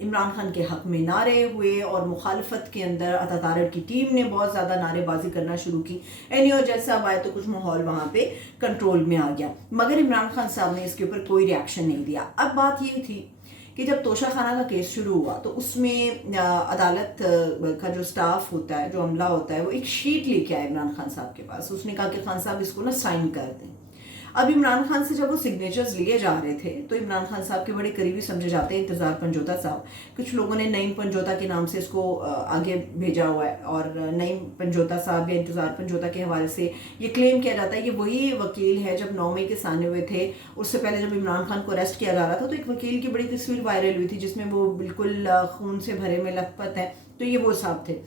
عمران خان کے حق میں نعرے ہوئے اور مخالفت کے اندر عطا تارڑ کی ٹیم نے بہت زیادہ نعرے بازی کرنا شروع کی. اور جج صاحب آئے تو کچھ ماحول وہاں پہ کنٹرول میں آ گیا، مگر عمران خان صاحب نے اس کے اوپر کوئی ریاکشن نہیں دیا. اب بات یہ تھی کہ جب توشہ خانہ کا کیس شروع ہوا تو اس میں عدالت کا جو سٹاف ہوتا ہے، جو عملہ ہوتا ہے، وہ ایک شیٹ لے کے آئے عمران خان صاحب کے پاس. اس نے کہا کہ خان صاحب اس کو سائن کر دیں. اب عمران خان سے جب وہ سگنیچرز لیے جا رہے تھے تو عمران خان صاحب کے بڑے قریبی سمجھے جاتے ہیں انتظار پنجوتا صاحب. کچھ لوگوں نے نعیم پنجوتا کے نام سے اس کو آگے بھیجا ہوا ہے، اور نعیم پنجوتا صاحب یا انتظار پنجوتا کے حوالے سے یہ کلیم کیا جاتا ہے کہ وہی وکیل ہے جب 9 مئی کے سامنے ہوئے تھے. اس سے پہلے جب عمران خان کو اریسٹ کیا جا رہا تھا تو ایک وکیل کی بڑی تصویر وائرل ہوئی تھی جس میں وہ بالکل خون سے بھرے میں لت پت ہے. تو یہ وہ صاحب تھے.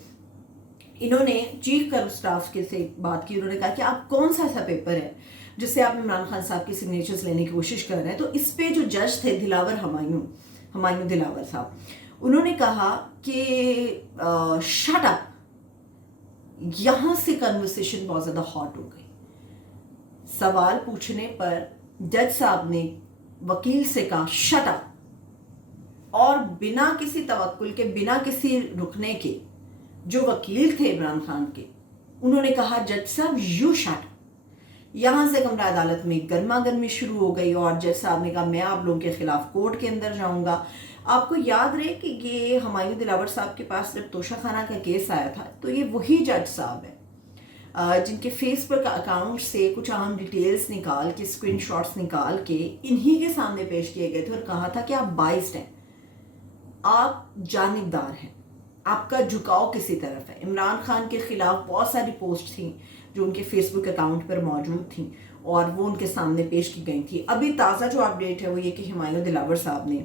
انہوں نے چیخ کر اسٹاف کے سے بات کی. انہوں نے کہا کہ آپ کون سا ایسا پیپر ہے جس سے آپ عمران خان صاحب کی سگنیچرز لینے کی کوشش کر رہے ہیں. تو اس پہ جو جج تھے دلاور ہمایوں دلاور صاحب، انہوں نے کہا کہ شٹ اپ. یہاں سے کنورسیشن بہت زیادہ ہاٹ ہو گئی. سوال پوچھنے پر جج صاحب نے وکیل سے کہا شٹ اپ، اور بنا کسی توکل کے، بنا کسی رکنے کے، جو وکیل تھے عمران خان کے، انہوں نے کہا جج صاحب یو شٹ. یہاں سے کمرہ عدالت میں گرما گرمی شروع ہو گئی اور جج صاحب نے کہا میں آپ لوگوں کے خلاف کورٹ کے اندر جاؤں گا. آپ کو یاد رہے کہ یہ ہمایوں دلاور صاحب کے پاس جب توشہ خانہ کا کیس آیا تھا تو یہ وہی جج صاحب ہیں جن کے فیس بک اکاؤنٹ سے کچھ اہم ڈیٹیلز نکال کے، اسکرین شاٹس نکال کے انہی کے سامنے پیش کیے گئے تھے اور کہا تھا کہ آپ بائسڈ ہیں، آپ جانبدار ہیں، آپ کا جھکاؤ کسی طرف ہے. عمران خان کے خلاف بہت ساری پوسٹ تھیں جو ان کے فیس بک اکاؤنٹ پر موجود تھیں اور وہ ان کے سامنے پیش کی گئی تھی. ابھی تازہ جو اپڈیٹ ہے وہ یہ کہ ہمایوں دلاور صاحب نے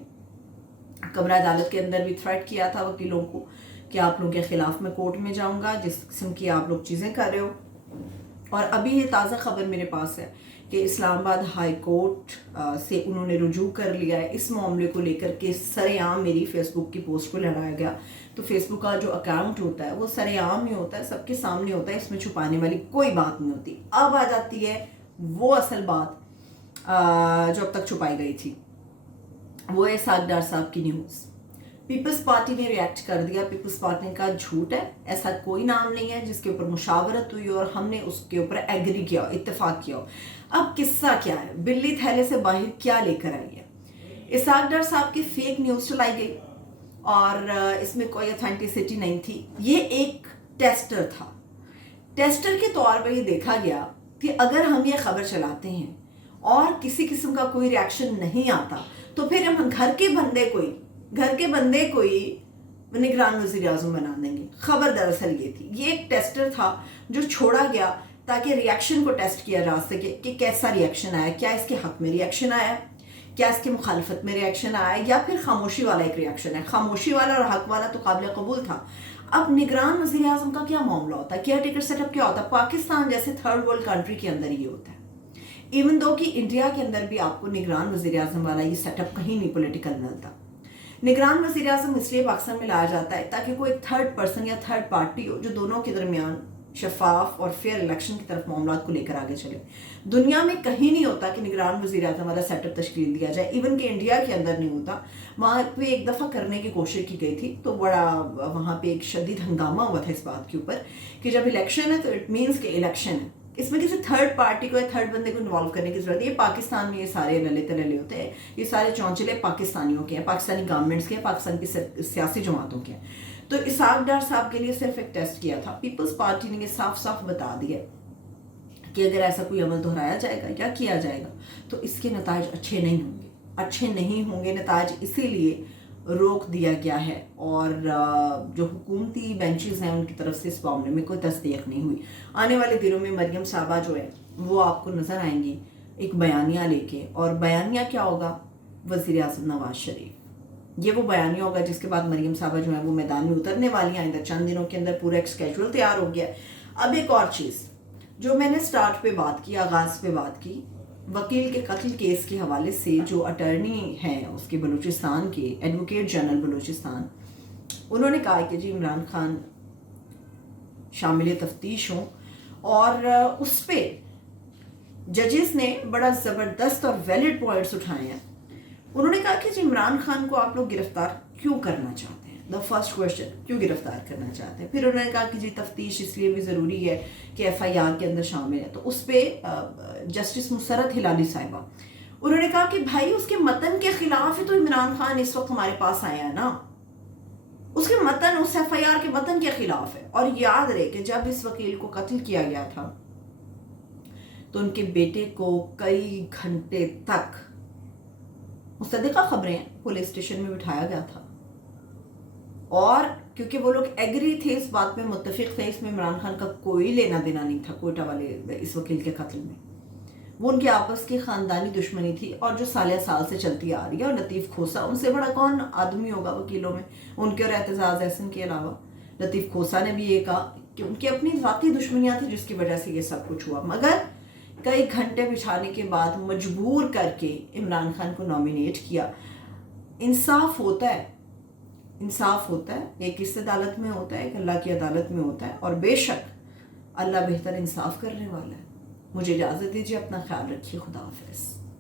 کمرہ عدالت کے اندر بھی تھریٹ کیا تھا وکیلوں کو کہ آپ لوگوں کے خلاف میں کورٹ میں جاؤں گا جس قسم کی آپ لوگ چیزیں کر رہے ہو. اور ابھی یہ تازہ خبر میرے پاس ہے کہ اسلام آباد ہائی کورٹ سے انہوں نے رجوع کر لیا ہے اس معاملے کو لے کر کے. سر عام میری فیس بک کی پوسٹ کو لہرایا گیا. تو فیس بک کا جو اکاؤنٹ ہوتا ہے وہ سر عام ہی ہوتا ہے، سب کے سامنے ہوتا ہے، اس میں چھپانے والی کوئی بات نہیں ہوتی. اب آ جاتی ہے وہ اصل بات جو اب تک چھپائی گئی تھی، وہ ہے اسحاق ڈار صاحب کی نیوز. پیپلز پارٹی نے ریئیکٹ کر دیا. پیپلز پارٹی نے کہا جھوٹ ہے، ایسا کوئی نام نہیں ہے جس کے اوپر مشاورت ہوئی اور ہم نے اس کے اوپر ایگری کیا، اتفاق کیا. اب قصہ کیا ہے، بلی تھیلے سے باہر کیا لے کر آئی ہے. اسحاق ڈار صاحب کی فیک نیوز چلائی گئی اور اس میں کوئی اتھینٹسٹی نہیں تھی. یہ ایک ٹیسٹر تھا. ٹیسٹر کے طور پر یہ دیکھا گیا کہ اگر ہم یہ خبر چلاتے ہیں اور کسی قسم کا کوئی ریاکشن نہیں آتا تو پھر ہم گھر کے بندے کوئی نگران وزیر اعظم بنا دیں گے. خبر دراصل یہ تھی، یہ ایک ٹیسٹر تھا جو چھوڑا گیا تاکہ ریاکشن کو ٹیسٹ کیا جا سکے کہ کیسا ریاکشن آیا، کیا اس کے حق میں ریاکشن آیا، کیا اس کی مخالفت میں ریاکشن آیا، یا پھر خاموشی والا ایک ریاکشن ہے. خاموشی والا اور حق والا تو قابل قبول تھا. اب نگران وزیر اعظم کا کیا معاملہ ہوتا ہے، کیئر ٹیکر سیٹ اپ کیا ہوتا ہے؟ پاکستان جیسے تھرڈ ورلڈ کنٹری کے اندر یہ ہوتا ہے. ایون دو کہ انڈیا کے اندر بھی آپ کو نگران وزیر اعظم والا یہ سیٹ اپ کہیں نہیں پولیٹیکل ملتا. نگران وزیر اعظم اس لیے پاکستان میں لایا جاتا ہے تاکہ کوئی ایک تھرڈ پرسن یا تھرڈ پارٹی ہو جو دونوں کے درمیان شفاف اور فیئر الیکشن کی طرف معاملات کو لے کر آگے چلے. دنیا میں کہیں نہیں ہوتا کہ نگران وزیر اعظم والا سیٹ اپ تشکیل دیا جائے. ایون کہ انڈیا کے اندر نہیں ہوتا. وہاں پہ ایک دفعہ کرنے کی کوشش کی گئی تھی تو بڑا وہاں پہ ایک شدید ہنگامہ ہوا تھا اس بات کے اوپر کہ جب الیکشن ہے تو اٹ مینس کہ الیکشن ہے، اس میں کسی تھرڈ پارٹی کو یا تھرڈ بندے کو انوالو کرنے کی ضرورت ہے. یہ پاکستان میں یہ سارے للے تللے ہوتے ہیں، یہ سارے چونچلے پاکستانیوں کے ہیں، پاکستانی گورنمنٹس کے ہیں، پاکستان کی سیاسی جماعتوں کے ہیں. تو اسحاق ڈار صاحب کے لیے صرف ایک ٹیسٹ کیا تھا. پیپلز پارٹی نے یہ صاف صاف بتا دیا کہ اگر ایسا کوئی عمل دہرایا جائے گا یا کیا جائے گا تو اس کے نتائج اچھے نہیں ہوں گے. نتائج اسی لیے روک دیا گیا ہے اور جو حکومتی بینچز ہیں ان کی طرف سے اس معاملے میں کوئی تصدیق نہیں ہوئی. آنے والے دنوں میں مریم صاحبہ جو ہے وہ آپ کو نظر آئیں گی ایک بیانیہ لے کے. اور بیانیہ کیا ہوگا؟ وزیر اعظم نواز شریف. یہ وہ بیانیہ ہوگا جس کے بعد مریم صاحبہ جو ہے وہ میدان میں اترنے والی ہیں. آئندہ چند دنوں کے اندر پورا ایک اسکیجول تیار ہو گیا. اب ایک اور چیز جو میں نے سٹارٹ پہ بات کی، آغاز پہ بات کی، وکیل کے قتل کیس کے حوالے سے جو اٹرنی ہیں اس کے بلوچستان کے، ایڈوکیٹ جنرل بلوچستان، انہوں نے کہا کہ جی عمران خان شامل تفتیش ہوں اور اس پہ ججز نے بڑا زبردست اور ویلڈ پوائنٹس اٹھائے ہیں. انہوں نے کہا کہ جی عمران خان کو آپ لوگ گرفتار کیوں کرنا چاہتے ہیں، دا فرسٹ کوشچن، کیوں گرفتار کرنا چاہتے ہیں. پھر انہوں نے کہا کہ جی تفتیش اس لیے بھی ضروری ہے کہ ایف آئی آر کے اندر شامل ہے. تو اس پہ جسٹس مسرت ہلالی صاحبہ انہوں نے کہا کہ بھائی اس کے متن کے خلاف ہی تو عمران خان اس وقت ہمارے پاس آیا ہے نا، اس کے متن، اس ایف آئی آر کے متن کے خلاف ہے. اور یاد رہے کہ جب اس وکیل کو قتل کیا گیا تھا تو ان کے بیٹے کو کئی گھنٹے تک، مصدقہ خبریں ہیں، پولیس اسٹیشن میں بٹھایا گیا تھا. اور کیونکہ وہ لوگ ایگری تھے، اس بات میں متفق تھے، اس میں عمران خان کا کوئی لینا دینا نہیں تھا کوئٹہ والے اس وکیل کے قتل میں، وہ ان کے آپس کی خاندانی دشمنی تھی اور جو سالیہ سال سے چلتی آ رہی ہے. اور لطیف کھوسا، ان سے بڑا کون آدمی ہوگا وکیلوں میں ان کے اور اعتزاز احسن کے علاوہ. لطیف کھوسا نے بھی یہ کہا کہ ان کی اپنی ذاتی دشمنیاں تھیں جس کی وجہ سے یہ سب کچھ ہوا، مگر کئی گھنٹے بچھانے کے بعد مجبور کر کے عمران خان کو نامینیٹ کیا. انصاف ہوتا ہے، انصاف ہوتا ہے، ایک اس عدالت میں ہوتا ہے، ایک اللہ کی عدالت میں ہوتا ہے، اور بے شک اللہ بہتر انصاف کرنے والا ہے. مجھے اجازت دیجیے، اپنا خیال رکھیے، خدا حافظ.